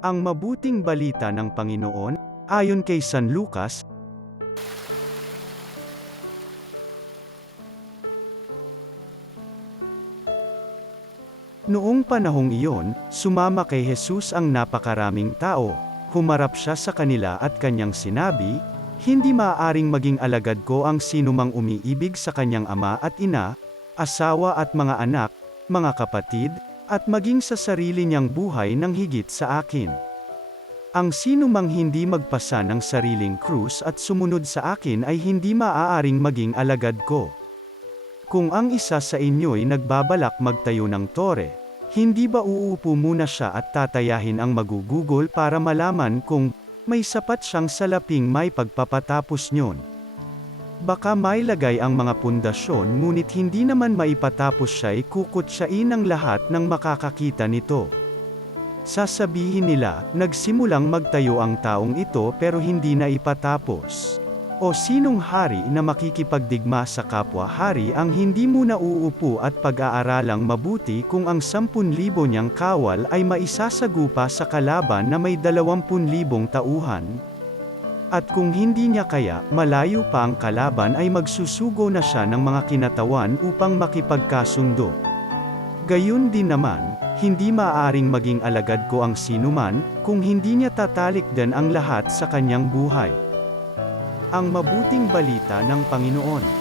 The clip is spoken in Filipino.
Ang mabuting balita ng Panginoon, ayon kay San Lucas. Noong panahong iyon, sumama kay Jesus ang napakaraming tao. Humarap siya sa kanila at kanyang sinabi, "Hindi maaaring maging alagad ko ang sinumang umiibig sa kanyang ama at ina, asawa at mga anak, mga kapatid, at maging sa sarili niyang buhay ng higit sa akin. Ang sinumang hindi magpasa ng sariling krus at sumunod sa akin ay hindi maaaring maging alagad ko. Kung ang isa sa inyo'y nagbabalak magtayo ng tore, hindi ba uupo muna siya at tatayahin ang magugugol para malaman kung may sapat siyang salaping may pagpapatapos nyon? Baka mailagay ang mga pundasyon ngunit hindi naman maipatapos siya'y kukutsyain ng lahat ng makakakita nito. Sasabihin nila, nagsimulang magtayo ang taong ito pero hindi na ipatapos. O sinong hari na makikipagdigma sa kapwa-hari ang hindi muna uupo at pag-aaralang mabuti kung ang 10,000 niyang kawal ay maisasagupa sa kalaban na may 20,000 tauhan? At kung hindi niya kaya, malayo pa ang kalaban ay magsusugo na siya ng mga kinatawan upang makipagkasundo. Gayun din naman, hindi maaaring maging alagad ko ang sinuman, kung hindi niya tatalikdan ang lahat sa kanyang buhay." Ang mabuting balita ng Panginoon.